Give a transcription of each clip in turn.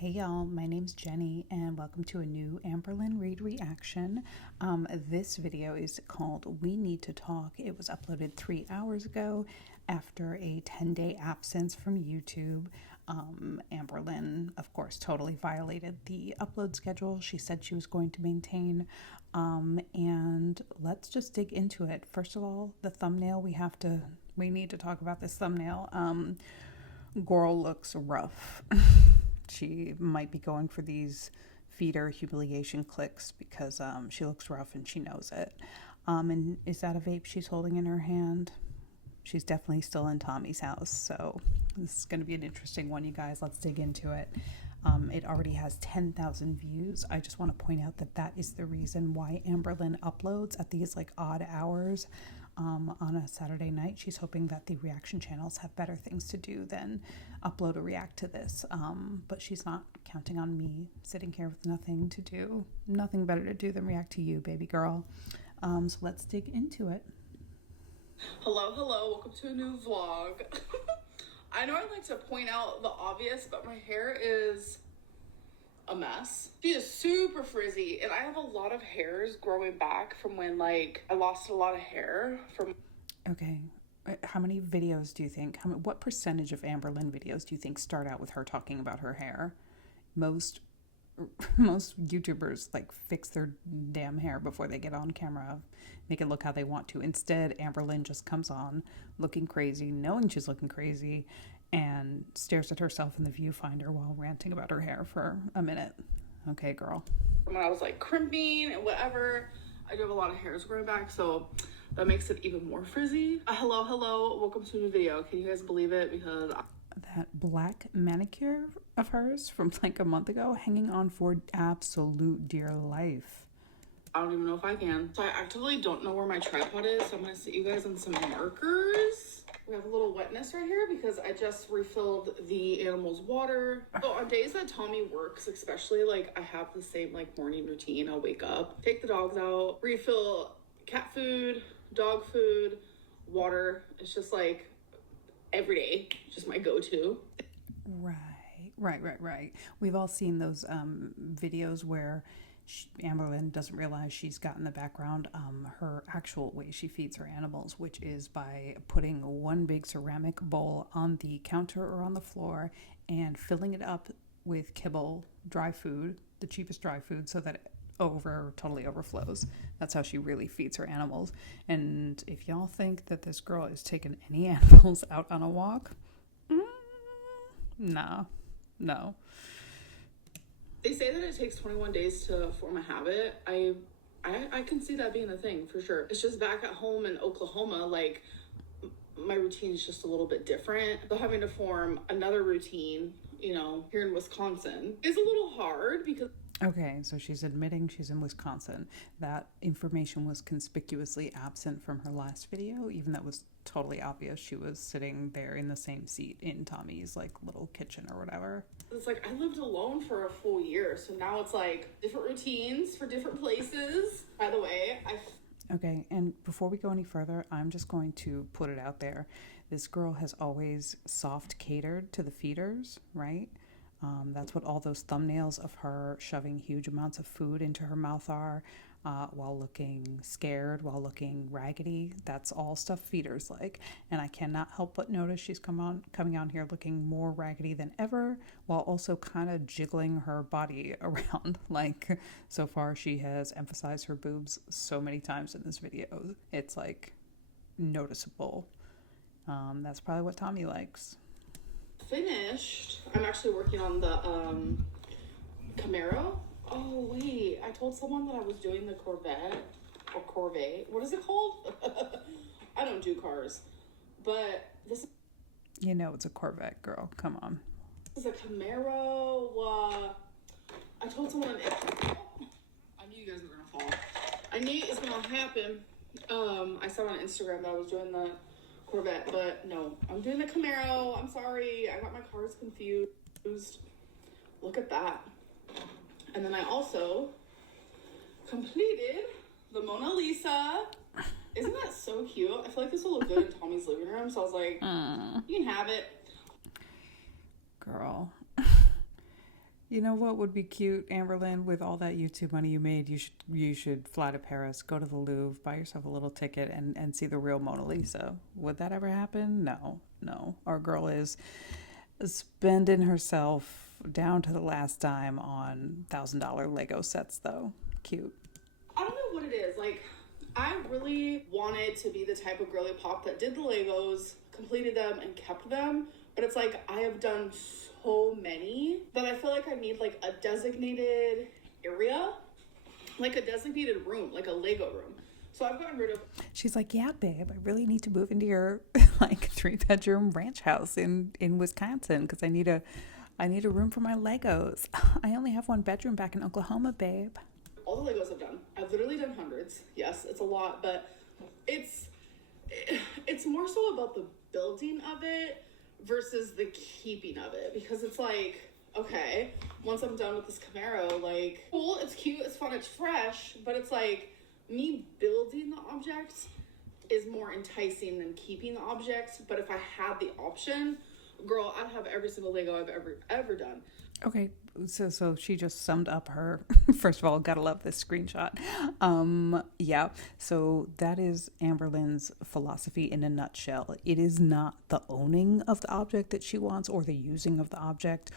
Hey y'all, my name's Jenny and welcome to a new Amberlynn Reid reaction. This video is called We Need to Talk. It was uploaded 3 hours ago after a 10-day absence from YouTube. Amberlynn, of course, totally violated the upload schedule she said she was going to maintain. And let's just dig into it. First of all, the thumbnail, we need to talk about this thumbnail. Girl looks rough. She might be going for these feeder humiliation clicks because she looks rough and she knows it. And is that a vape she's holding in her hand? She's definitely still in Tommy's house, so this is going to be an interesting one, you guys. Let's dig into it. It already has 10,000 views. I just want to point out that that is the reason why Amberlynn uploads at these like odd hours on a Saturday night. She's hoping that the reaction channels have better things to do than upload a react to this. But she's not counting on me sitting here with nothing to do, nothing better to do than react to you, baby girl. So let's dig into it. Hello, welcome to a new vlog. I know I like to point out the obvious, but my hair is a mess. She is super frizzy, and I have a lot of hairs growing back from when like I lost a lot of hair from. Okay, how many videos do you think, what percentage of Amberlynn videos do you think start out with her talking about her hair? Most YouTubers like fix their damn hair before they get on camera, make it look how they want to. Instead, Amberlynn just comes on looking crazy, knowing she's looking crazy, and stares at herself in the viewfinder while ranting about her hair for a minute. Okay, girl. When I was like crimping and whatever, I do have a lot of hairs growing back, so that makes it even more frizzy. Hello, welcome to a new video. Can you guys believe it? Because that black manicure of hers from like a month ago, hanging on for absolute dear life. I don't even know if I can. So I actively don't know where my tripod is, so I'm gonna sit you guys on some markers. We have a little wetness right here because I just refilled the animal's water. So on days that Tommy works, especially, like I have the same like morning routine. I'll wake up, take the dogs out, refill cat food, dog food, water. It's just like every day, just my go-to. Right. We've all seen those videos where Amberlynn doesn't realize she's got in the background her actual way she feeds her animals, which is by putting one big ceramic bowl on the counter or on the floor and filling it up with kibble, dry food, the cheapest dry food, so that it totally overflows. That's how she really feeds her animals. And if y'all think that this girl is taking any animals out on a walk, no. They say that it takes 21 days to form a habit. I can see that being a thing for sure. It's just back at home in Oklahoma, like my routine is just a little bit different. So having to form another routine, you know, here in Wisconsin is a little hard because. Okay, so she's admitting she's in Wisconsin. That information was conspicuously absent from her last video, even though it was totally obvious she was sitting there in the same seat in Tommy's like little kitchen or whatever. It's like I lived alone for a full year, so now it's like different routines for different places. By the way, Okay, and before we go any further, I'm just going to put it out there. This girl has always soft catered to the feeders, right? That's what all those thumbnails of her shoving huge amounts of food into her mouth are, while looking scared, while looking raggedy. That's all stuff feeders like. And I cannot help but notice she's coming on here looking more raggedy than ever, while also kind of jiggling her body around. Like, so far she has emphasized her boobs so many times in this video. It's like noticeable. That's probably what Tommy likes. Finished. I'm actually working on the Camaro. Oh wait, I told someone that I was doing the Corvette or Corvette. What is it called? I don't do cars, but this. You know it's a Corvette, girl. Come on. This is a Camaro. I told someone. I knew you guys were gonna fall. I knew it's gonna happen. I saw on Instagram that I was doing the Corvette, but no, I'm doing the Camaro. I'm sorry, I got my cars confused. Look at that. And then I also completed the Mona Lisa. Isn't that so cute? I feel like this will look good in Tommy's living room, so I was like, you can have it. Girl, You know what would be cute, Amberlynn? With all that YouTube money you made, you should fly to Paris, go to the Louvre, buy yourself a little ticket, and see the real Mona Lisa. Would that ever happen? No, no. Our girl is spending herself down to the last dime on $1,000 Lego sets, though. Cute. I don't know what it is. Like, I really wanted to be the type of girly pop that did the Legos, completed them, and kept them. But it's like, I have done so many that I feel like I need like a designated area, like a designated room, like a Lego room. So I've gotten rid of. She's like, yeah, babe, I really need to move into your like 3-bedroom ranch house in Wisconsin because I need a room for my Legos. I only have 1 bedroom back in Oklahoma, babe. All the Legos I've done. I've literally done hundreds. Yes, it's a lot, but it's more so about the building of it versus the keeping of it, because it's like, okay, once I'm done with this Camaro, like, cool, it's cute, it's fun, it's fresh, but it's like, me building the object is more enticing than keeping the object. But if I had the option, girl, I'd have every single Lego I've ever done. Okay, so she just summed up her. First of all, gotta love this screenshot. Yeah, so that is Amberlynn's philosophy in a nutshell. It is not the owning of the object that she wants or the using of the object.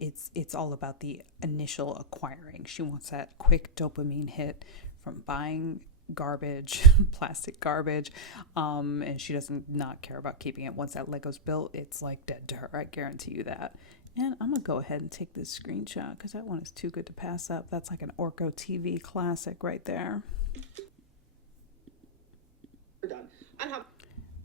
It's all about the initial acquiring. She wants that quick dopamine hit from buying garbage, plastic garbage, and she doesn't not care about keeping it. Once that Lego's built, it's like dead to her. I guarantee you that. And I'm gonna go ahead and take this screenshot because that one is too good to pass up. That's like an Orco TV classic right there. We're done.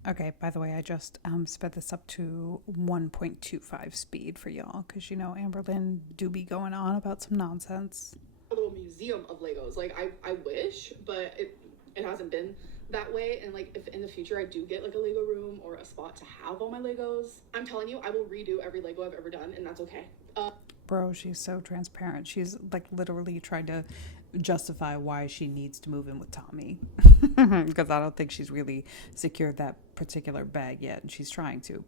Okay, by the way, I just sped this up to 1.25 speed for y'all because you know Amberlynn do be going on about some nonsense. A little museum of Legos. Like, I wish, but it hasn't been that way. And like, if in the future I do get like a Lego room or a spot to have all my Legos, I'm telling you, I will redo every Lego I've ever done, and that's okay. Bro, she's so transparent. She's like literally trying to justify why she needs to move in with Tommy because I don't think she's really secured that particular bag yet, and she's trying to.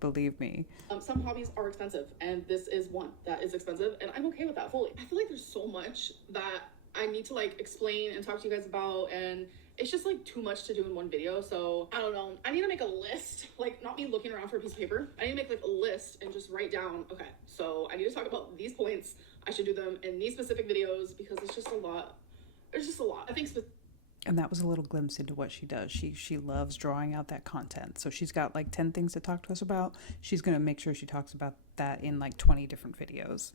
Believe me. Some hobbies are expensive, and this is one that is expensive, and I'm okay with that fully. I feel like there's so much that I need to like explain and talk to you guys about, and it's just like too much to do in one video. So I don't know, I need to make a list, like not me looking around for a piece of paper. I need to make like a list and just write down, okay, so I need to talk about these points. I should do them in these specific videos because it's just a lot. There's just a lot. I think and that was a little glimpse into what she does. She loves drawing out that content. So she's got like 10 things to talk to us about. She's going to make sure she talks about that in like 20 different videos.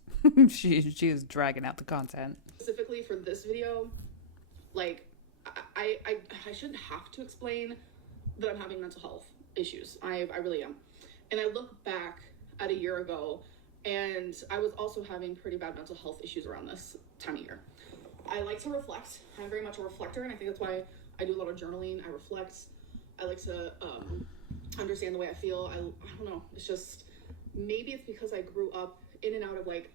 she is dragging out the content. Specifically for this video, like I shouldn't have to explain that I'm having mental health issues. I really am. And I look back at a year ago, and I was also having pretty bad mental health issues around this time of year. I like to reflect. I'm very much a reflector, and I think that's why I do a lot of journaling. I reflect. I like to understand the way I feel. I don't know. It's just, maybe it's because I grew up in and out of like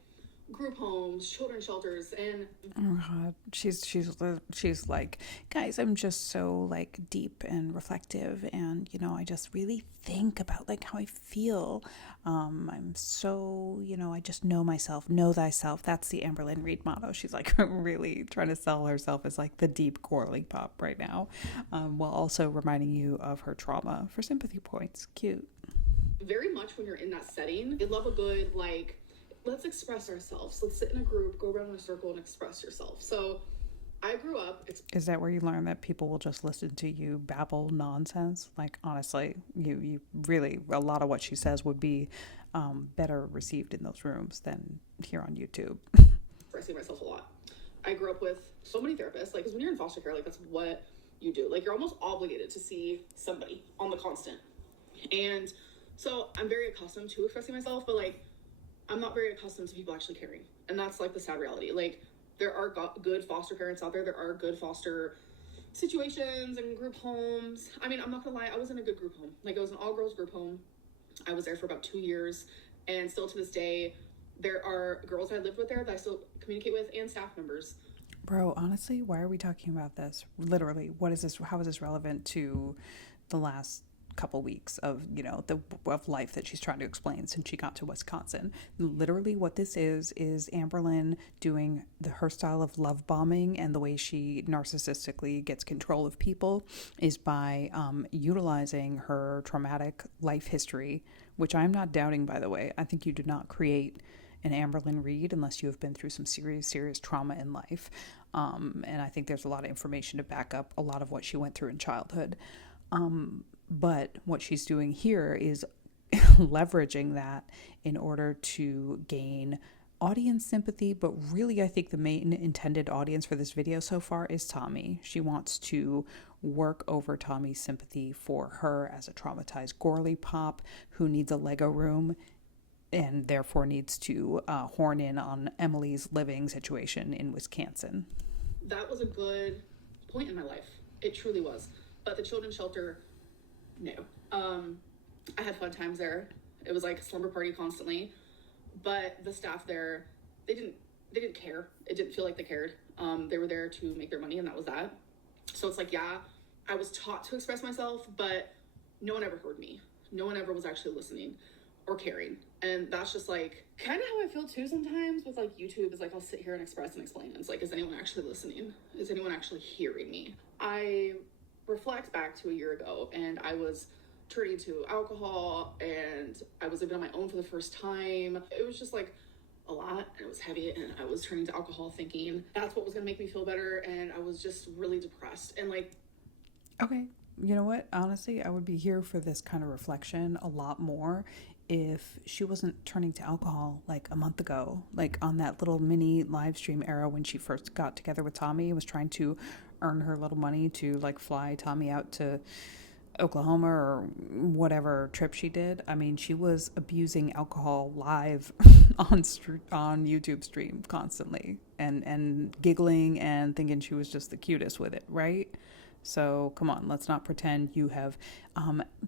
group homes, children's shelters, and oh god, she's like, guys, I'm just so like deep and reflective, and you know, I just really think about like how I feel. I'm so, you know, I just know myself. Know thyself. That's the Amberlynn Reid motto. She's like really trying to sell herself as like the deep girly pop right now, while also reminding you of her trauma for sympathy points. Cute. Very much when you're in that setting, you love a good like, let's express ourselves. Let's sit in a group, go around in a circle, and express yourself. So I grew up. Is that where you learn that people will just listen to you babble nonsense? Like, honestly, you really, a lot of what she says would be better received in those rooms than here on YouTube. Expressing myself a lot. I grew up with so many therapists. Like, because when you're in foster care, like, that's what you do. Like, you're almost obligated to see somebody on the constant. And so I'm very accustomed to expressing myself, but like, I'm not very accustomed to people actually caring. And that's like the sad reality. Like, there are good foster parents out there. There are good foster situations and group homes. I mean, I'm not gonna lie, I was in a good group home. Like, it was an all-girls group home. I was there for about 2 years. And still to this day, there are girls I lived with there that I still communicate with, and staff members. Bro, honestly, why are we talking about this? Literally, what is this? How is this relevant to the last couple weeks of, of life that she's trying to explain since she got to Wisconsin. Literally what this is Amberlynn doing her style of love bombing, and the way she narcissistically gets control of people is by utilizing her traumatic life history, which I'm not doubting, by the way. I think you did not create an Amberlynn Reid unless you have been through some serious trauma in life. And I think there's a lot of information to back up a lot of what she went through in childhood. But what she's doing here is leveraging that in order to gain audience sympathy. But really, I think the main intended audience for this video so far is Tommy. She wants to work over Tommy's sympathy for her as a traumatized girly pop who needs a Lego room and therefore needs to horn in on Emily's living situation in Wisconsin. That was a good point in my life. It truly was. But the children's shelter, no. I had fun times there. It was like a slumber party constantly. But the staff there, they didn't care. It didn't feel like they cared. They were there to make their money, and that was that. So it's like, yeah, I was taught to express myself, but no one ever heard me. No one ever was actually listening or caring. And that's just like kind of how I feel too sometimes with like YouTube. Is like I'll sit here and express and explain. And it's like, is anyone actually listening? Is anyone actually hearing me? I reflect back to a year ago, and I was turning to alcohol, and I was living on my own for the first time. It was just like a lot, and it was heavy, and I was turning to alcohol thinking that's what was gonna make me feel better, and I was just really depressed. And like, okay, you know what? Honestly, I would be here for this kind of reflection a lot more if she wasn't turning to alcohol like a month ago, like on that little mini live stream era when she first got together with Tommy and was trying to earn her little money to like fly Tommy out to Oklahoma or whatever trip she did. I mean, she was abusing alcohol live on YouTube stream constantly and giggling and thinking she was just the cutest with it, right? So come on, let's not pretend you have,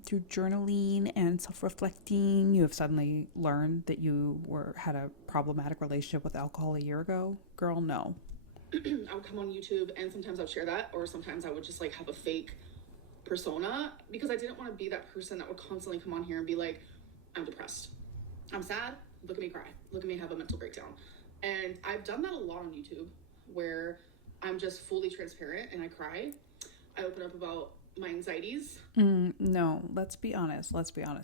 through journaling and self-reflecting, you have suddenly learned that you had a problematic relationship with alcohol a year ago. Girl, no. I would come on YouTube, and sometimes I would share that, or sometimes I would just like have a fake persona, because I didn't want to be that person that would constantly come on here and be like, I'm depressed, I'm sad, look at me cry, look at me have a mental breakdown. And I've done that a lot on YouTube, where I'm just fully transparent and I cry. I open up about my anxieties. No, let's be honest.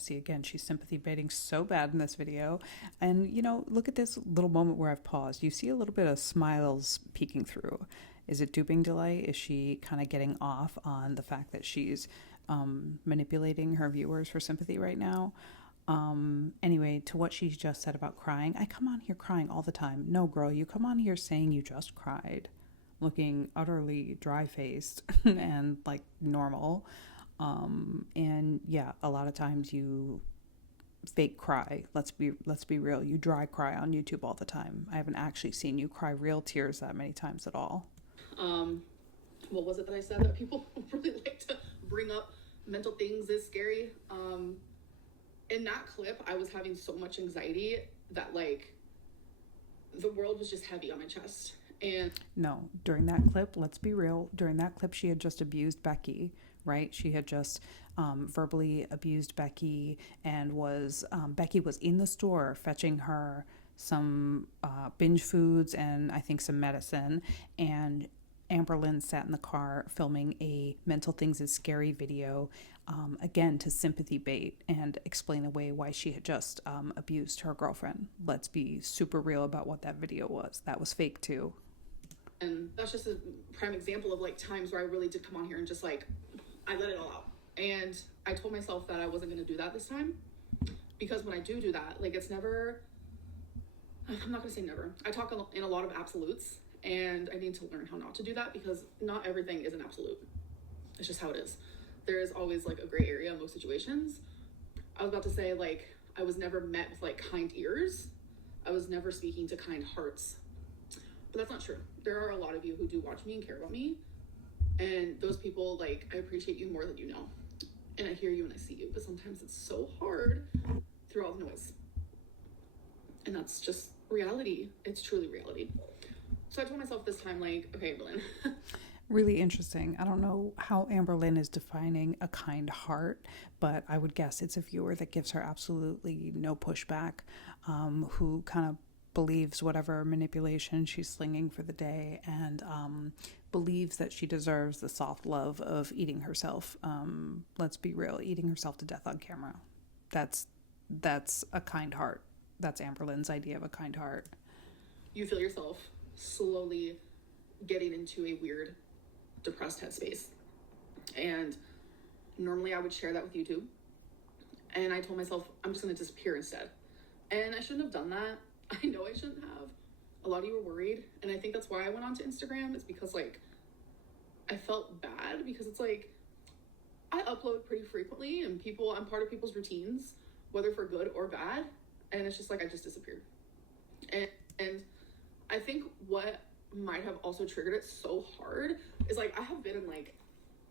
See, again, she's sympathy baiting so bad in this video. And, look at this little moment where I've paused. You see a little bit of smiles peeking through. Is it duping delight? Is she kind of getting off on the fact that she's manipulating her viewers for sympathy right now? Anyway, to what she just said about crying, I come on here crying all the time. No, girl, you come on here saying you just cried, looking utterly dry-faced and like normal. And yeah, a lot of times you fake cry. Let's be real. You dry cry on YouTube all the time. I haven't actually seen you cry real tears that many times at all. What was it that I said that people really like to bring up? Mental things is scary. In that clip, I was having so much anxiety that like the world was just heavy on my chest. And no, during that clip, let's be real, during that clip, she had just abused Becky, right? She had just verbally abused Becky, and Becky was in the store fetching her some binge foods and I think some medicine, and Amberlynn sat in the car filming a Mental Things is Scary video, again, to sympathy bait and explain away why she had just abused her girlfriend. Let's be super real about what that video was. That was fake too. And that's just a prime example of like times where I really did come on here and just like, I let it all out. And I told myself that I wasn't going to do that this time, because when I do that, like it's never, I'm not going to say never. I talk in a lot of absolutes, and I need to learn how not to do that, because not everything is an absolute. It's just how it is. There is always like a gray area in most situations. I was about to say like, I was never met with like kind ears. I was never speaking to kind hearts. But that's not true. There are a lot of you who do watch me and care about me. And those people, like, I appreciate you more than you know. And I hear you and I see you. But sometimes it's so hard through all the noise. And that's just reality. It's truly reality. So I told myself this time, like, okay, Amberlynn. Really interesting. I don't know how Amberlynn is defining a kind heart, but I would guess it's a viewer that gives her absolutely no pushback, who kind of believes whatever manipulation she's slinging for the day, and believes that she deserves the soft love of eating herself. Let's be real, eating herself to death on camera. That's that's a kind heart. That's Amberlynn's idea of a kind heart. You feel yourself slowly getting into a weird, depressed headspace. And normally I would share that with YouTube. And I told myself, I'm just going to disappear instead. And I shouldn't have done that. I know I shouldn't have. A lot of you were worried. And I think that's why I went onto Instagram. It's because, like, I felt bad because it's like, I upload pretty frequently and I'm part of people's routines, whether for good or bad. And it's just like, I just disappeared. And I think what might have also triggered it so hard is, like, I have been in, like,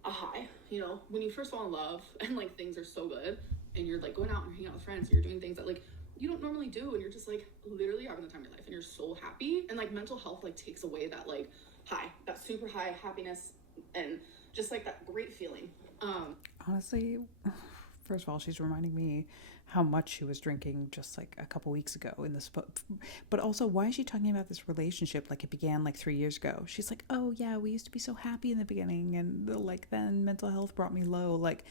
a high, you know, when you first fall in love and, like, things are so good and you're, like, going out and hanging out with friends and you're doing things that, like, you don't normally do, and you're just, like, literally having the time of your life and you're so happy, and, like, mental health, like, takes away that, like, high, that super high happiness and just, like, that great feeling. Honestly, first of all, she's reminding me how much she was drinking just like a couple weeks ago in this book. But also, why is she talking about this relationship like it began like 3 years ago? She's like, oh yeah, we used to be so happy in the beginning, and like then mental health brought me low. Like,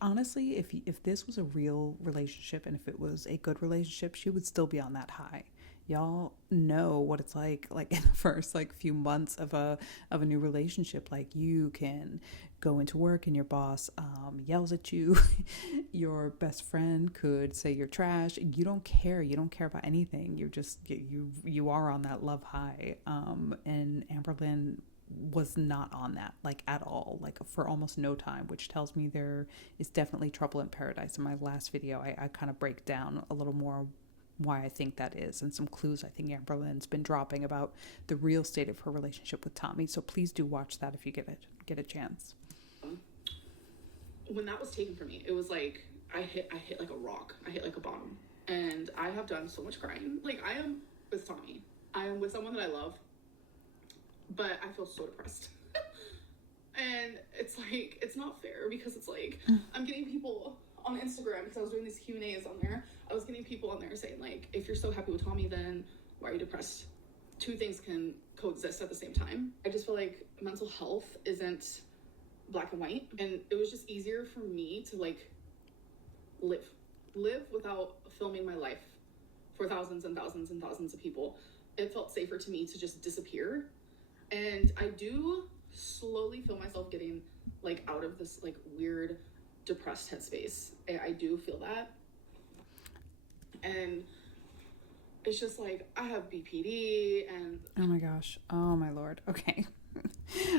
honestly, if this was a real relationship and if it was a good relationship, she would still be on that high. Y'all know what it's like in the first like few months of a new relationship. Like, you can go into work and your boss yells at you. Your best friend could say you're trash. You don't care about anything. You're just you are on that love high. And Amberlynn was not on that, like, at all, like, for almost no time, which tells me there is definitely trouble in paradise. In my last video, I kind of break down a little more why I think that is, and some clues I think Amberlynn's been dropping about the real state of her relationship with Tommy. So please do watch that if you get a chance. When that was taken from me, it was like I hit like a rock. I hit like a bottom, and I have done so much crying. Like, I am with Tommy. I am with someone that I love, but I feel so depressed. And it's like, it's not fair because it's like, I'm getting people on Instagram, because I was doing these Q&As on there. I was getting people on there saying, like, if you're so happy with Tommy, then why are you depressed? Two things can coexist at the same time. I just feel like mental health isn't black and white. And it was just easier for me to, like, live without filming my life for thousands and thousands and thousands of people. It felt safer to me to just disappear. And I do slowly feel myself getting, like, out of this, like, weird depressed headspace. I do feel that. And it's just like, I have BPD and oh my gosh, oh my lord. Okay.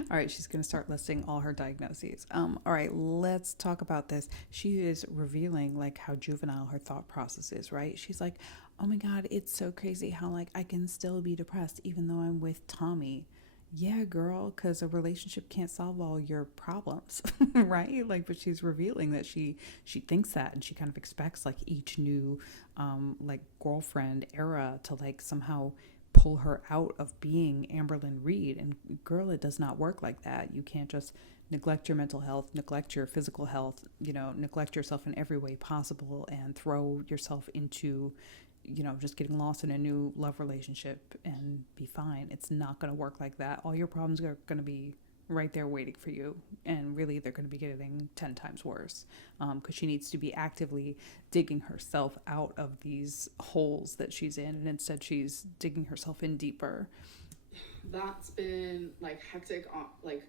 All right, she's going to start listing all her diagnoses. All right, let's talk about this. She is revealing, like, how juvenile her thought process is, right? She's like, oh my God, it's so crazy how, like, I can still be depressed even though I'm with Tommy. Yeah, girl, because a relationship can't solve all your problems, right? Like, but she's revealing that she thinks that, and she kind of expects, like, each new like girlfriend era to, like, somehow pull her out of being Amberlynn Reid. And girl, it does not work like that. You can't just neglect your mental health, neglect your physical health, you know, neglect yourself in every way possible and throw yourself into, you know, just getting lost in a new love relationship and be fine. It's not going to work like that. All your problems are going to be right there waiting for you, and really they're going to be getting 10 times worse, because she needs to be actively digging herself out of these holes that she's in, and instead she's digging herself in deeper. That's been, like, hectic. Like,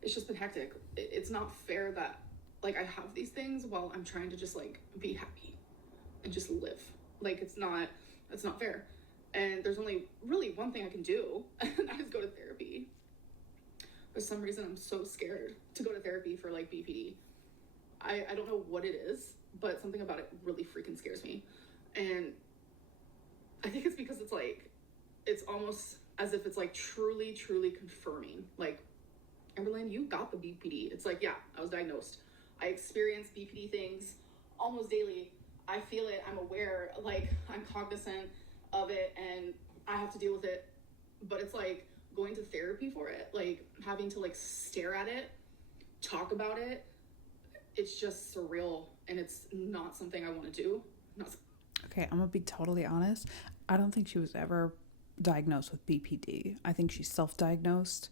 it's just been hectic. It's not fair that, like, I have these things while I'm trying to just, like, be happy and just live. Like, it's not fair. And there's only really one thing I can do, and that is go to therapy. For some reason, I'm so scared to go to therapy for, like, BPD. I don't know what it is, but something about it really freaking scares me. And I think it's because it's, like, it's almost as if it's, like, truly, truly confirming. Like, Amberlynn, you got the BPD. It's like, yeah, I was diagnosed. I experience BPD things almost daily. I feel it. I'm aware. Like, I'm cognizant of it, and I have to deal with it. But it's like going to therapy for it, like having to like stare at it, talk about it, it's just surreal, and it's not something I want to do. Okay, I'm gonna be totally honest. I don't think she was ever diagnosed with BPD. I think she's self-diagnosed,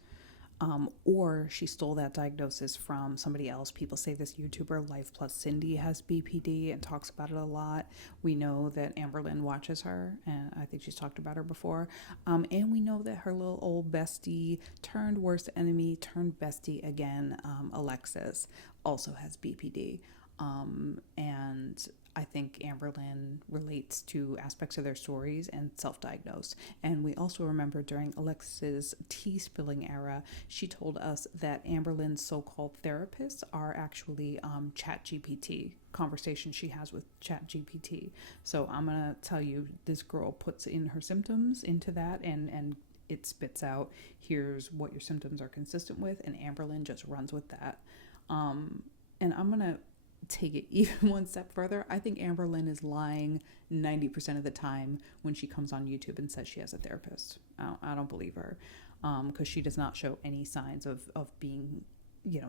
or she stole that diagnosis from somebody else. People say this YouTuber, Life Plus Cindy, has BPD and talks about it a lot. We know that Amberlynn watches her, and I think she's talked about her before. And we know that her little old bestie turned worst enemy, turned bestie again, Alexis, also has BPD. And I think Amberlynn relates to aspects of their stories and self-diagnosed. And we also remember during Alexis's tea spilling era, she told us that Amberlynn's so-called therapists are actually ChatGPT, conversations she has with ChatGPT. So I'm going to tell you, this girl puts in her symptoms into that, and it spits out, here's what your symptoms are consistent with, and Amberlynn just runs with that. And I'm going to take it even one step further. I think Amberlynn is lying 90% of the time when she comes on YouTube and says she has a therapist. I don't believe her, because she does not show any signs of being,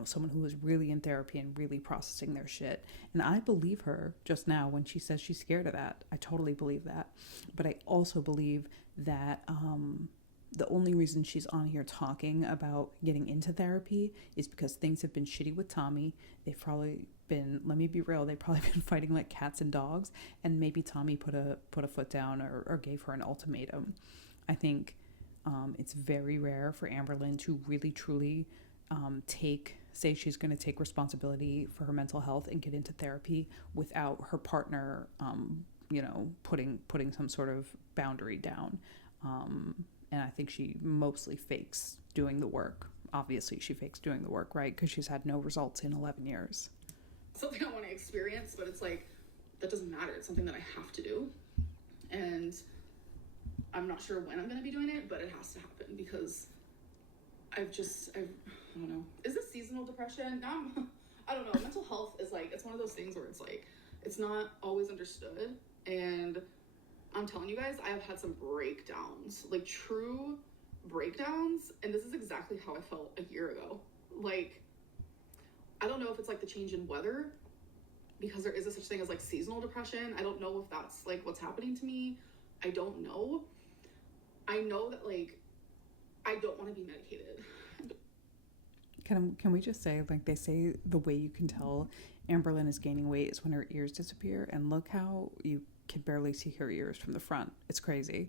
someone who is really in therapy and really processing their shit. And I believe her just now when she says she's scared of that. I totally believe that. But I also believe that the only reason she's on here talking about getting into therapy is because things have been shitty with Tommy. They've probably been, let me be real, they've probably been fighting like cats and dogs, and maybe Tommy put a foot down or gave her an ultimatum. I think it's very rare for Amberlynn to really truly say she's going to take responsibility for her mental health and get into therapy without her partner putting some sort of boundary down. And I think she mostly fakes doing the work. Obviously, she fakes doing the work, right? Because she's had no results in 11 years. Something I want to experience, but it's like, that doesn't matter. It's something that I have to do. And I'm not sure when I'm going to be doing it, but it has to happen because I don't know. Is this seasonal depression? I don't know. Mental health is like, it's one of those things where it's like, it's not always understood. And I'm telling you guys, I have had some breakdowns, like true breakdowns. And this is exactly how I felt a year ago. Like, I don't know if it's like the change in weather, because there is a such thing as like seasonal depression. I don't know if that's like what's happening to me. I don't know. I know that like, I don't want to be medicated. Can we just say, like they say, the way you can tell Amberlynn is gaining weight is when her ears disappear, and look how you can barely see her ears from the front. It's crazy.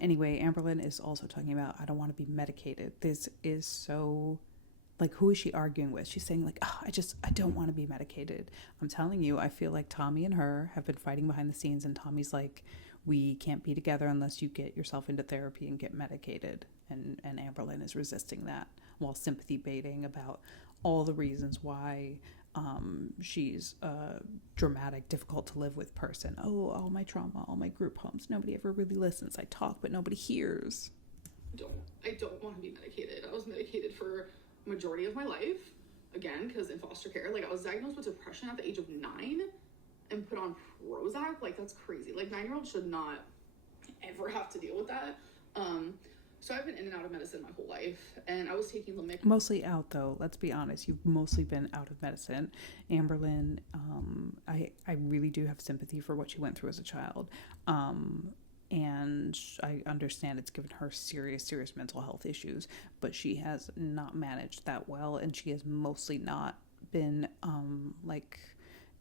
Anyway, Amberlynn is also talking about, I don't want to be medicated. This is so, like, who is she arguing with? She's saying like, I don't want to be medicated. I'm telling you, I feel like Tommy and her have been fighting behind the scenes, and Tommy's like, we can't be together unless you get yourself into therapy and get medicated. And Amberlynn is resisting that while sympathy baiting about all the reasons why she's a dramatic, difficult to live with person. Oh, all my trauma, all my group homes. Nobody ever really listens. I talk, but nobody hears. I don't want to be medicated. I was medicated for the majority of my life. Again, because in foster care, like I was diagnosed with depression at the age of 9 and put on Prozac. Like that's crazy. Like 9-year-olds should not ever have to deal with that. So I've been in and out of medicine my whole life, and I was taking Lamictal. Mostly out, though. Let's be honest. You've mostly been out of medicine. Amberlynn, I really do have sympathy for what she went through as a child. And I understand it's given her serious mental health issues, but she has not managed that well, and she has mostly not been,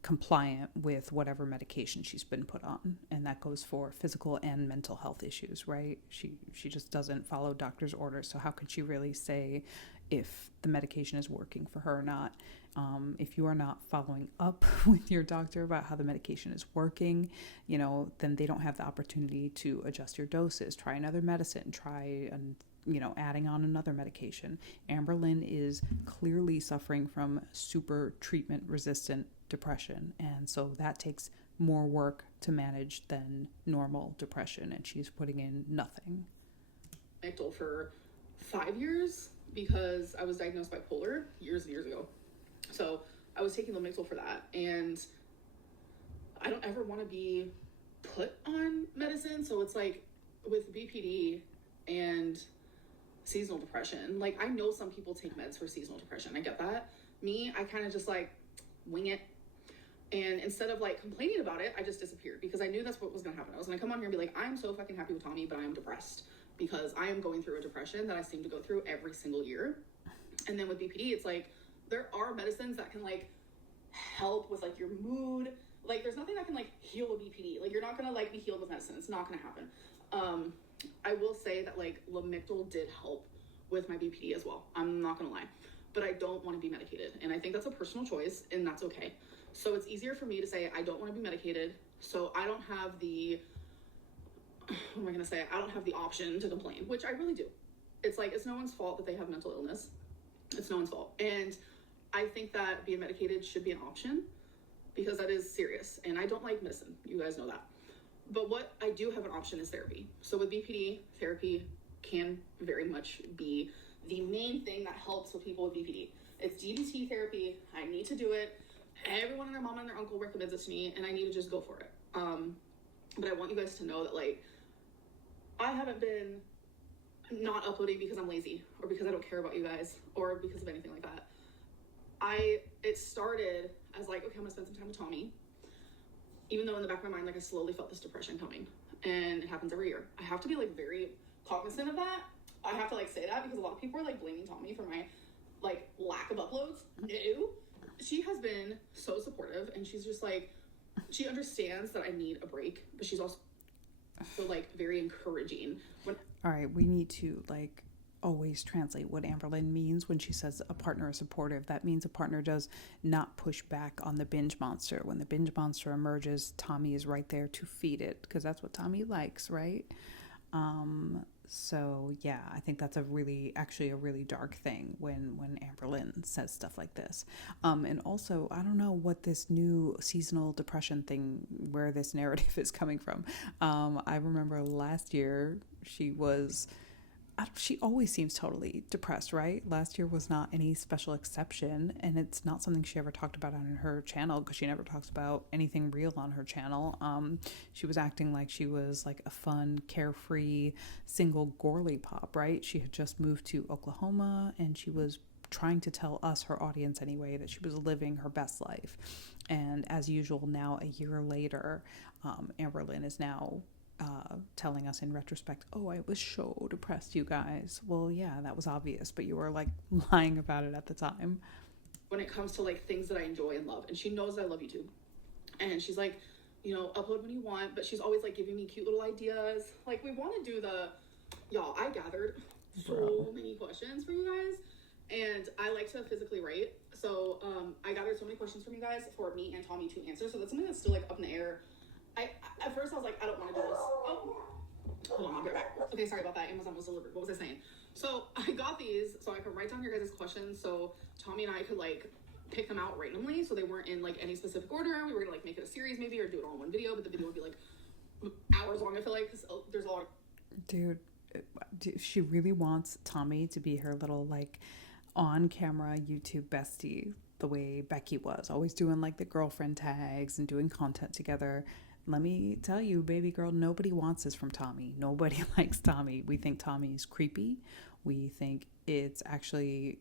compliant with whatever medication she's been put on, and that goes for physical and mental health issues, right? She just doesn't follow doctor's orders, so how could she really say if the medication is working for her or not? If you are not following up with your doctor about how the medication is working, then they don't have the opportunity to adjust your doses, try another medicine, adding on another medication. Amberlynn is clearly suffering from super treatment resistant depression, and so that takes more work to manage than normal depression, and she's putting in nothing. Lamictal for 5 years because I was diagnosed bipolar years and years ago. So I was taking Lamictal for that, and I don't ever want to be put on medicine. So it's like with BPD and seasonal depression. Like, I know some people take meds for seasonal depression. I get that. Me, I kind of just like wing it. And instead of like complaining about it, I just disappeared because I knew that's what was going to happen. I was going to come on here and be like, I'm so fucking happy with Tommy, but I am depressed because I am going through a depression that I seem to go through every single year. And then with BPD, it's like, there are medicines that can like help with like your mood. Like, there's nothing that can like heal a BPD. Like, you're not going to like be healed with medicine. It's not going to happen. I will say that like Lamictal did help with my BPD as well. I'm not going to lie, but I don't want to be medicated. And I think that's a personal choice, and that's okay. So it's easier for me to say I don't want to be medicated, so I don't have the, what am I going to say? I don't have the option to complain, which I really do. It's like, it's no one's fault that they have mental illness. It's no one's fault. And I think that being medicated should be an option because that is serious. And I don't like medicine. You guys know that. But what I do have an option is therapy. So with BPD, therapy can very much be the main thing that helps with people with BPD. It's DBT therapy. I need to do it. Everyone and their mom and their uncle recommends it to me, and I need to just go for it. But I want you guys to know that, like, I haven't been not uploading because I'm lazy or because I don't care about you guys or because of anything like that. It started as like, okay, I'm gonna spend some time with Tommy, even though in the back of my mind, like, I slowly felt this depression coming, and it happens every year. I have to be like very cognizant of that. I have to like say that because a lot of people are like blaming Tommy for my like lack of uploads. No. She has been so supportive, and she's just like, she understands that I need a break, but she's also like very encouraging. All right, we need to like always translate what Amberlynn means when she says a partner is supportive. That means a partner does not push back on the binge monster. When the binge monster emerges, Tommy is right there to feed it because that's what Tommy likes, right? So yeah, I think that's actually a really dark thing when Amberlynn says stuff like this. And also, I don't know what this new seasonal depression thing, where this narrative is coming from. I remember last year she always seems totally depressed, right? Last year was not any special exception, and it's not something she ever talked about on her channel because she never talks about anything real on her channel. She was acting like she was like a fun, carefree, single girly pop, right? She had just moved to Oklahoma, and she was trying to tell us, her audience anyway, that she was living her best life. And as usual, now a year later, Amberlynn is now telling us in retrospect, oh, I was so depressed, you guys. Well, yeah, that was obvious, but you were like lying about it at the time. When it comes to like things that I enjoy and love, and she knows that I love YouTube, and she's like, you know, upload when you want, but she's always like giving me cute little ideas. Like, we want to do y'all, I gathered so many questions for you guys, and I like to physically write, so I gathered so many questions from you guys for me and Tommy to answer, so that's something that's still like up in the air. At first I was like, I don't want to do this. Oh, hold on, I'll be right back. Okay, sorry about that. Amazon was delivered. What was I saying? So I got these so I could write down your guys' questions, so Tommy and I could like pick them out randomly, so they weren't in like any specific order. We were gonna like make it a series maybe, or do it all in one video, but the video would be like hours long, I feel like, because there's a lot of... Dude, she really wants Tommy to be her little like on-camera YouTube bestie, the way Becky was, always doing like the girlfriend tags and doing content together. Let me tell you, baby girl, nobody wants this from Tommy. Nobody likes Tommy. We think Tommy's creepy. We think it's actually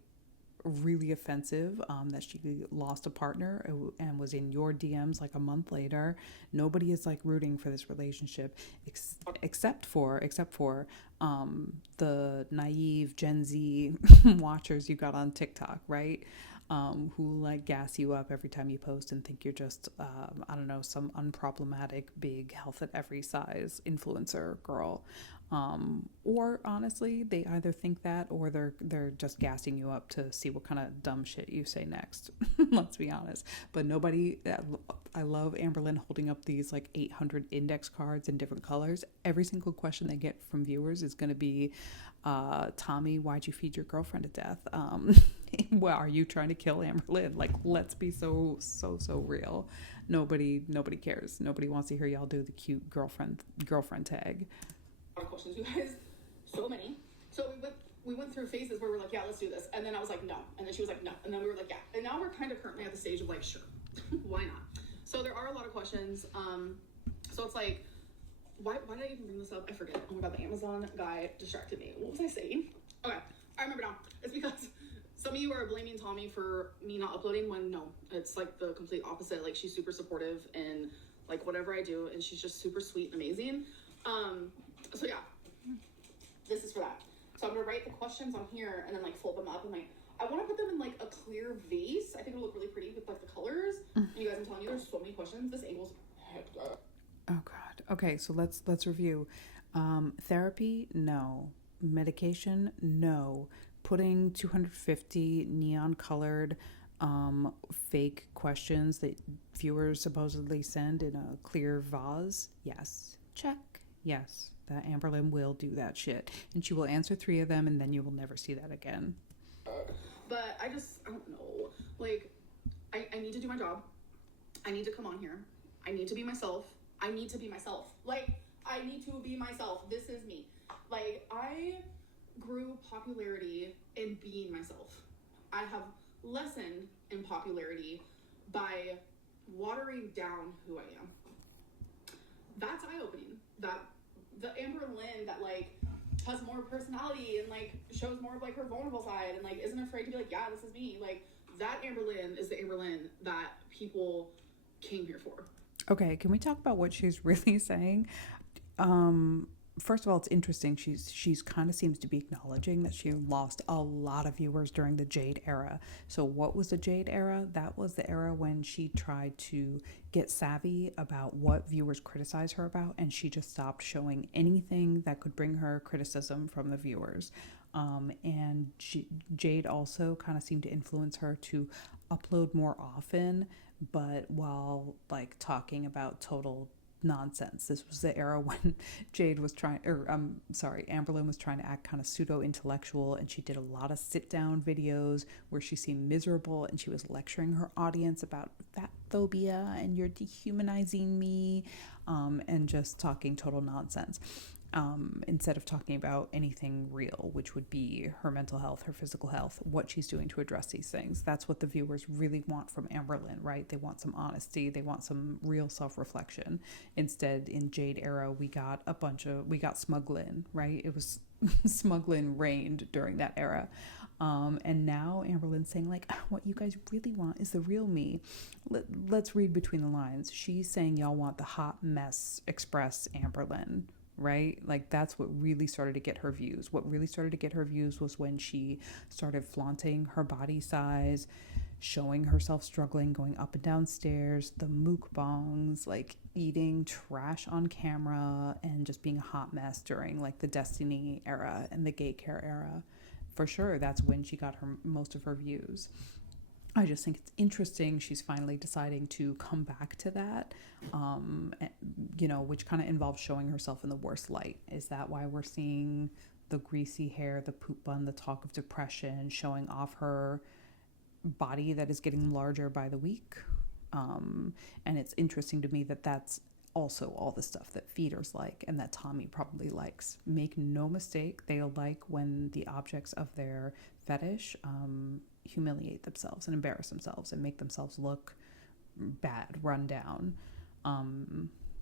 really offensive that she lost a partner and was in your DMs like a month later. Nobody is like rooting for this relationship except for the naive Gen Z watchers you got on TikTok, right? Who like gas you up every time you post and think you're just, I don't know, some unproblematic, big health at every size influencer girl. Or honestly, they either think that or they're just gassing you up to see what kind of dumb shit you say next. Let's be honest. But nobody, I love Amberlynn holding up these like 800 index cards in different colors. Every single question they get from viewers is going to be, Tommy, why'd you feed your girlfriend to death? Well, are you trying to kill Amberlynn? Like, let's be so real. Nobody cares. Nobody wants to hear y'all do the cute girlfriend tag. Questions, you guys, so many. So we went through phases where we're like, yeah, let's do this, and then I was like, no, and then she was like, no, and then we were like, yeah, and now we're kind of currently at the stage of like, sure, why not? So there are a lot of questions. So it's like, why did I even bring this up? I forget. Oh my god, the Amazon guy distracted me. What was I saying? Okay, I remember now. It's because some of you are blaming Tommy for me not uploading when no, it's like the complete opposite. Like, she's super supportive and like whatever I do, and she's just super sweet and amazing. So yeah, this is for that. So I'm gonna write the questions on here and then like fold them up and like I want to put them in like a clear vase. I think it'll look really pretty with like the colors. And you guys, I'm telling you, there's so many questions. This angle's hecked up. Oh God. Okay, so let's review. Therapy, no. Medication, no. Putting 250 neon colored fake questions that viewers supposedly send in a clear vase, yes. Check. Yes, that Amberlynn will do that shit, and she will answer 3 of them, and then you will never see that again. But I don't know. Like, I need to do my job. I need to come on here. I need to be myself. I need to be myself. Like, I need to be myself. This is me. Like, I grew popularity in being myself. I have lessened in popularity by watering down who I am. That's eye-opening. That the Amberlynn that like has more personality and like shows more of like her vulnerable side and like isn't afraid to be like, yeah, this is me. Like, that Amberlynn is the Amberlynn that people came here for. Okay, can we talk about what she's really saying? First of all, it's interesting. She's kind of seems to be acknowledging that she lost a lot of viewers during the Jade era. So what was the Jade era? That was the era when she tried to get savvy about what viewers criticize her about, and she just stopped showing anything that could bring her criticism from the viewers. And Jade also kind of seemed to influence her to upload more often, but while like talking about total nonsense. This was the era when Amberlynn was trying to act kind of pseudo-intellectual, and she did a lot of sit-down videos where she seemed miserable and she was lecturing her audience about fat phobia and you're dehumanizing me, and just talking total nonsense. Instead of talking about anything real, which would be her mental health, her physical health, what she's doing to address these things. That's what the viewers really want from Amberlynn, right? They want some honesty. They want some real self-reflection. Instead, in Jade era, we got Smuglin, right? It was Smuglin reigned during that era. And now Amberlynn's saying like, what you guys really want is the real me. Let's read between the lines. She's saying y'all want the hot mess express Amberlynn, right? Like, that's what really started to get her views. What really started to get her views was when she started flaunting her body size, showing herself struggling, going up and down stairs, the mukbangs, like eating trash on camera, and just being a hot mess during like the Destiny era and the gay care era. For sure, that's when she got most of her views. I just think it's interesting she's finally deciding to come back to that, which kind of involves showing herself in the worst light. Is that why we're seeing the greasy hair, the poop bun, the talk of depression, showing off her body that is getting larger by the week? And it's interesting to me that that's also all the stuff that feeders like and that Tommy probably likes. Make no mistake, they'll like when the objects of their fetish humiliate themselves and embarrass themselves and make themselves look bad, run down,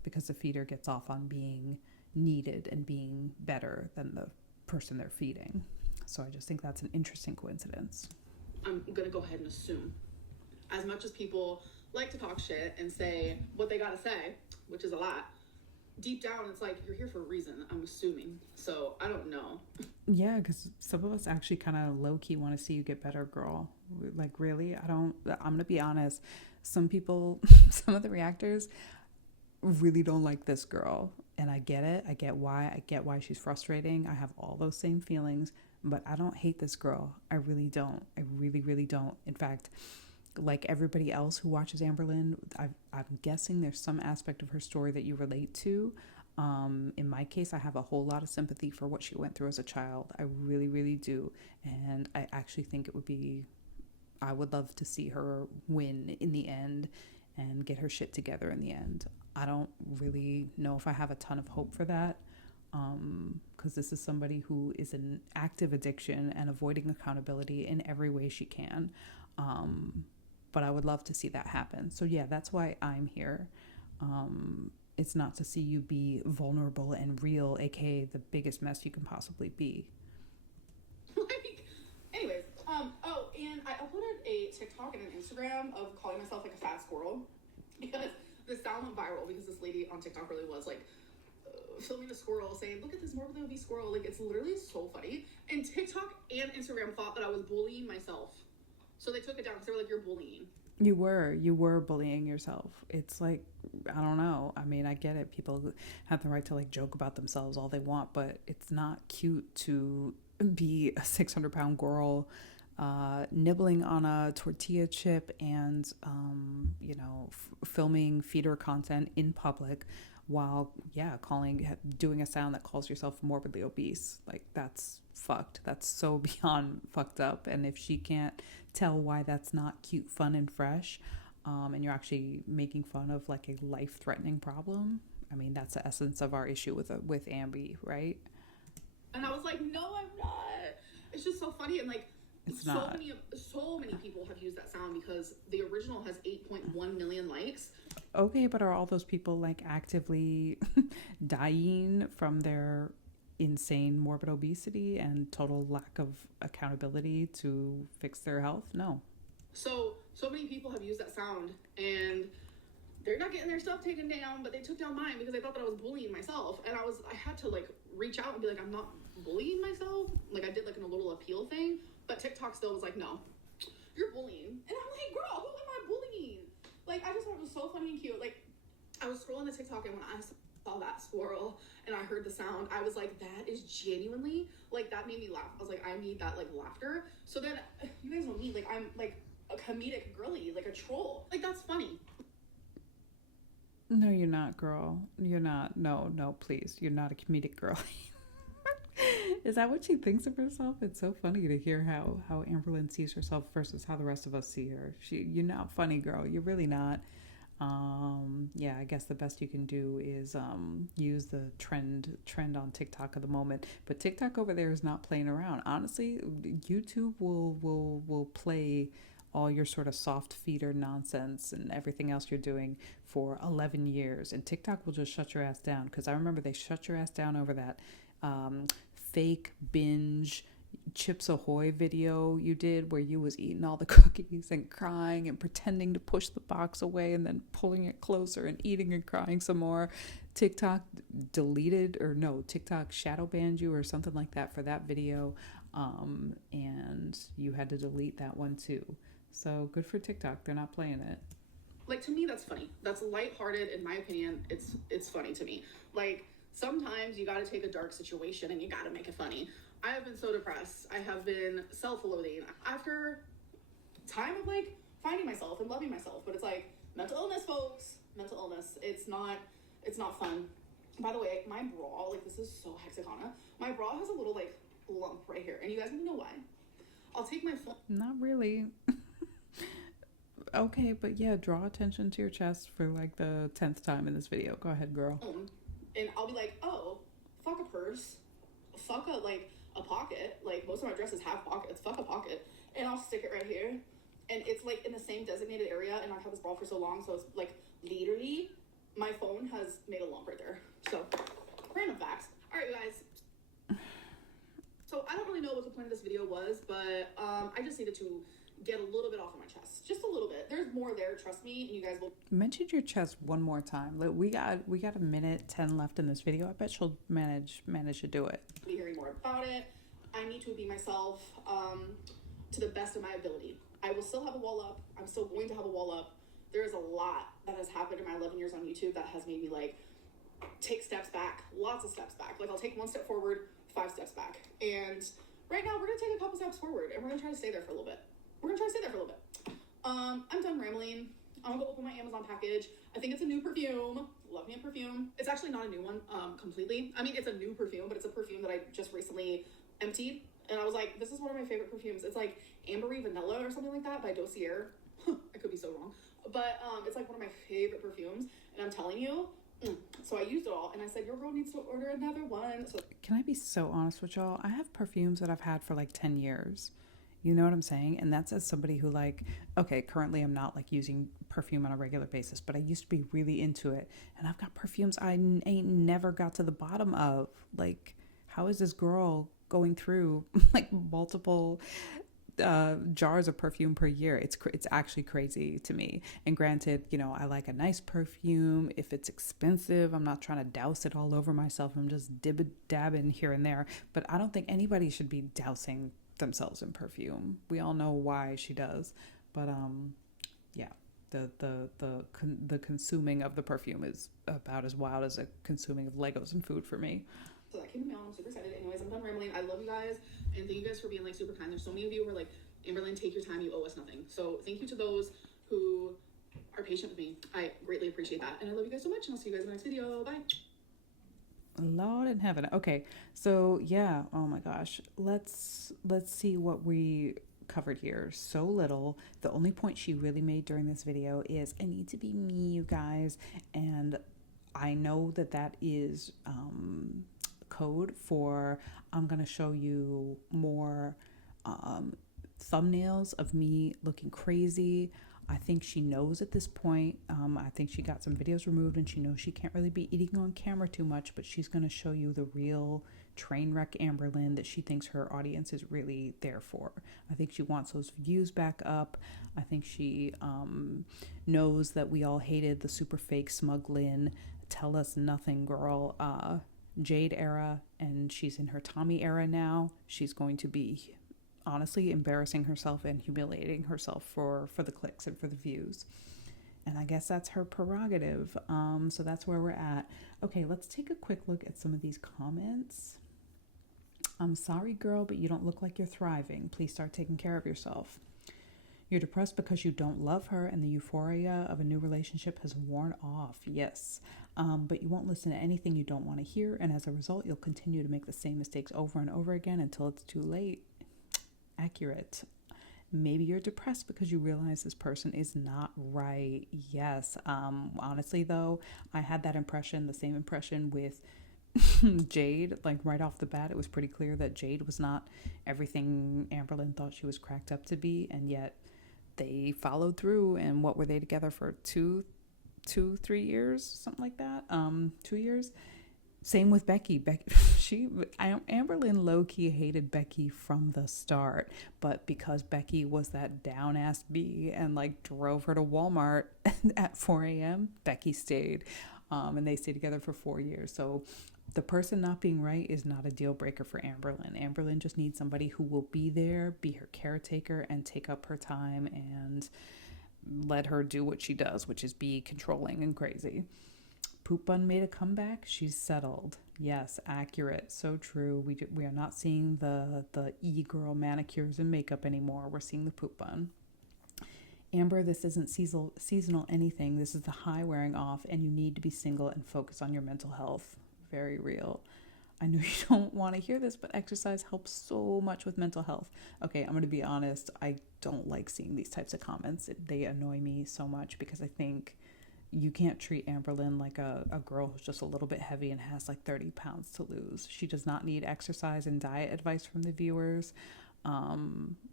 because the feeder gets off on being needed and being better than the person they're feeding. So I just think that's an interesting coincidence. I'm gonna go ahead and assume, as much as people like to talk shit and say what they gotta say, which is a lot, deep down it's like, you're here for a reason, I'm assuming. So I don't know. Yeah, because some of us actually kind of low-key want to see you get better, girl. Like, really? I'm gonna be honest, some people some of the reactors really don't like this girl, and I get it. I get why she's frustrating. I have all those same feelings, but I don't hate this girl. I really don't. I really, really don't. In fact, like everybody else who watches Amberlynn, I'm guessing there's some aspect of her story that you relate to. In my case, I have a whole lot of sympathy for what she went through as a child. I really, really do. And I actually think I would love to see her win in the end and get her shit together in the end. I don't really know if I have a ton of hope for that, because this is somebody who is in active addiction and avoiding accountability in every way she can. But I would love to see that happen. So yeah, that's why I'm here. It's not to see you be vulnerable and real, aka the biggest mess you can possibly be. I uploaded a TikTok and an Instagram of calling myself like a fat squirrel because the sound went viral because this lady on TikTok really was like filming a squirrel saying, look at this morbidly obese squirrel. Like, it's literally so funny. And TikTok and Instagram thought that I was bullying myself. So they took it down because they were like, you're bullying. You were bullying yourself. It's like, I don't know. I mean, I get it. People have the right to like joke about themselves all they want, but it's not cute to be a 600-pound girl nibbling on a tortilla chip and, filming feeder content in public while, doing a sound that calls yourself morbidly obese. Like, that's fucked. That's so beyond fucked up. And if she can't tell why that's not cute, fun, and fresh, and you're actually making fun of like a life-threatening problem, I mean, that's the essence of our issue with Ambi, right? And I was like, no, I'm not. It's just so funny. And like, It's so not. many people have used that sound because the original has 8.1 million likes. Okay, but are all those people like actively dying from their insane morbid obesity and total lack of accountability to fix their health? No. So many people have used that sound and they're not getting their stuff taken down, but they took down mine because they thought that I was bullying myself. And I had to like reach out and be like, I'm not bullying myself. Like, I did like a little appeal thing, but TikTok still was like, no, you're bullying. And I'm like, girl, who am I bullying? Like, I just thought it was so funny and cute. Like, I was scrolling the TikTok and when I saw that squirrel and I heard the sound, I was like, that is genuinely, like, that made me laugh. I was like, I need that like laughter. So then you guys know me, like, I'm like a comedic girly, like a troll. Like, that's funny. No, you're not, girl. You're not. No, please. You're not a comedic girl. Is that what she thinks of herself? It's so funny to hear how Amberlynn sees herself versus how the rest of us see her. You're not funny, girl. You're really not. I guess the best you can do is use the trend on TikTok at the moment. But TikTok over there is not playing around. Honestly, YouTube will play all your sort of soft feeder nonsense and everything else you're doing for 11 years. And TikTok will just shut your ass down. Because I remember they shut your ass down over that fake binge Chips Ahoy video you did where you was eating all the cookies and crying and pretending to push the box away and then pulling it closer and eating and crying some more. TikTok shadow banned you or something like that for that video. And you had to delete that one too. So good for TikTok. They're not playing it. Like, to me, that's funny. That's lighthearted. In my opinion, it's funny to me. Like, sometimes you got to take a dark situation and you got to make it funny. I have been so depressed. I have been self-loathing after time of like finding myself and loving myself. But it's like mental illness, folks. Mental illness. It's not fun. By the way, my bra, like, this is so hexagona. My bra has a little like lump right here, and you guys want to know why? I'll take my phone. Not really. Okay, but yeah, draw attention to your chest for like the 10th time in this video. Go ahead, girl. And I'll be like, oh, fuck a purse, fuck a pocket. Like, most of my dresses have pockets. Fuck a pocket, and I'll stick it right here, and it's like in the same designated area. And I've had this bra for so long, so it's like literally my phone has made a lump right there. So, random facts. All right, you guys. So I don't really know what the point of this video was, but I just needed to get a little bit off of my chest, just a little bit. There's more there, trust me, and you guys will mention your chest one more time. Like, we got a minute 10 left in this video. I bet she'll manage to do it. be hearing more about it. I need to be myself to the best of my ability. I will still have a wall up. I'm still going to have a wall up. There is a lot that has happened in my 11 years on YouTube that has made me like take steps back, lots of steps back. Like, I'll take one step forward, 5 steps back. And right now we're gonna take a couple steps forward and we're gonna try to stay there for a little bit. I'm done rambling. I'm gonna go open my Amazon package. I think it's a new perfume. Love me a perfume. It's actually not a new one completely. I mean, it's a new perfume, but it's a perfume that I just recently emptied. And I was like, this is one of my favorite perfumes. It's like Ambery Vanilla or something like that by Dossier. I could be so wrong. But it's like one of my favorite perfumes. And I'm telling you, so I used it all. And I said, your girl needs to order another one. So can I be so honest with y'all? I have perfumes that I've had for like 10 years. You know what I'm saying? And that's as somebody who like, okay, currently I'm not like using perfume on a regular basis, but I used to be really into it. And I've got perfumes I ain't never got to the bottom of. Like, how is this girl going through like multiple jars of perfume per year. It's actually crazy to me. And granted, you know, I like a nice perfume. If it's expensive, I'm not trying to douse it all over myself. I'm just dabbing here and there. But I don't think anybody should be dousing themselves in perfume. We all know why she does. But yeah, the consuming of the perfume is about as wild as the consuming of Legos and food for me. So that came to me out. I'm super excited. Anyways, I'm done rambling. I love you guys, and thank you guys for being like super kind. There's so many of you who are like, Amberlynn, take your time. You owe us nothing. So thank you to those who are patient with me. I greatly appreciate that, and I love you guys so much. And I'll see you guys in the next video. Bye. Lord in heaven. Okay, so yeah. Oh my gosh. Let's see what we covered here. So little. The only point she really made during this video is I need to be me, you guys, and I know that is code for I'm gonna show you more thumbnails of me looking crazy. I think she knows at this point. I think she got some videos removed and she knows she can't really be eating on camera too much, but she's going to show you the real train wreck Amberlynn that she thinks her audience is really there for. I think she wants those views back up. I think she knows that we all hated the super fake smug Lynn, tell us nothing girl, Jade era, and she's in her Tommy era now. She's going to be honestly embarrassing herself and humiliating herself for the clicks and for the views. And I guess that's her prerogative. So that's where we're at. Okay, let's take a quick look at some of these comments. I'm sorry, girl, but you don't look like you're thriving. Please start taking care of yourself. You're depressed because you don't love her and the euphoria of a new relationship has worn off. Yes. But you won't listen to anything you don't want to hear. And as a result, you'll continue to make the same mistakes over and over again until it's too late. Accurate. Maybe you're depressed because you realize this person is not right. Yes. Honestly, though, I had that impression, the same impression with Jade. Like right off the bat, it was pretty clear that Jade was not everything Amberlynn thought she was cracked up to be, and yet they followed through. And what were they together for? 3 years, something like that. 2 years. Same with Becky. Amberlynn low-key hated Becky from the start, but because Becky was that down-ass bee and like drove her to Walmart at 4 a.m., Becky stayed, and they stayed together for 4 years. So the person not being right is not a deal breaker for Amberlynn. Amberlynn just needs somebody who will be there, be her caretaker, and take up her time and let her do what she does, which is be controlling and crazy. Poop Bun made a comeback. She's settled. Yes, accurate. So true. We are not seeing the e-girl manicures and makeup anymore. We're seeing the Poop Bun. Amber, this isn't seasonal anything. This is the high wearing off, and you need to be single and focus on your mental health. Very real. I know you don't want to hear this, but exercise helps so much with mental health. Okay, I'm going to be honest. I don't like seeing these types of comments. They annoy me so much because I think you can't treat Amberlynn like a girl who's just a little bit heavy and has like 30 pounds to lose. She does not need exercise and diet advice from the viewers.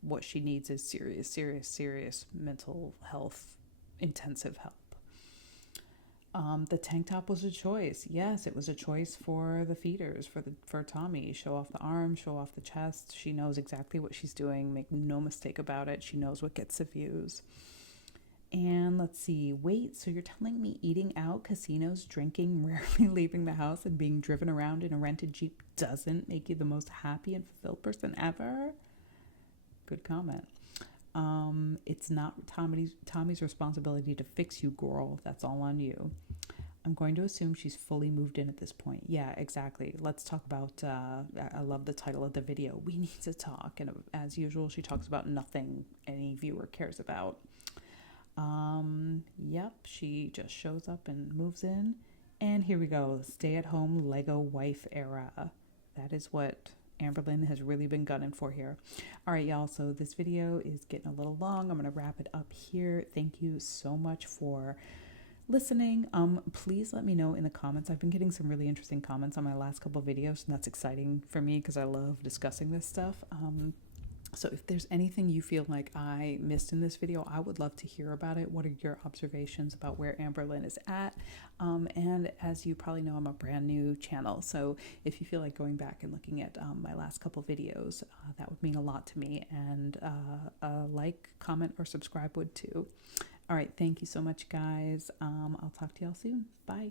What she needs is serious mental health, intensive help. The tank top was a choice. Yes, it was a choice for the feeders, for Tommy. Show off the arms, show off the chest. She knows exactly what she's doing. Make no mistake about it. She knows what gets the views. And let's see, wait, so you're telling me eating out, casinos, drinking, rarely leaving the house, and being driven around in a rented Jeep doesn't make you the most happy and fulfilled person ever? Good comment. It's not Tommy's responsibility to fix you, girl. That's all on you. I'm going to assume she's fully moved in at this point. Yeah, exactly. Let's talk about, I love the title of the video, We Need to Talk. And as usual, she talks about nothing any viewer cares about. Yep, she just shows up and moves in. And here we go, stay-at-home Lego wife era. That is what Amberlynn has really been gunning for here. All right, y'all, so this video is getting a little long. I'm going to wrap it up here. Thank you so much for listening. Please let me know in the comments. I've been getting some really interesting comments on my last couple of videos, and that's exciting for me because I love discussing this stuff. So if there's anything you feel like I missed in this video, I would love to hear about it. What are your observations about where Amberlynn is at? And as you probably know, I'm a brand new channel. So if you feel like going back and looking at my last couple videos, that would mean a lot to me. And a like, comment, or subscribe would too. All right. Thank you so much, guys. I'll talk to y'all soon. Bye.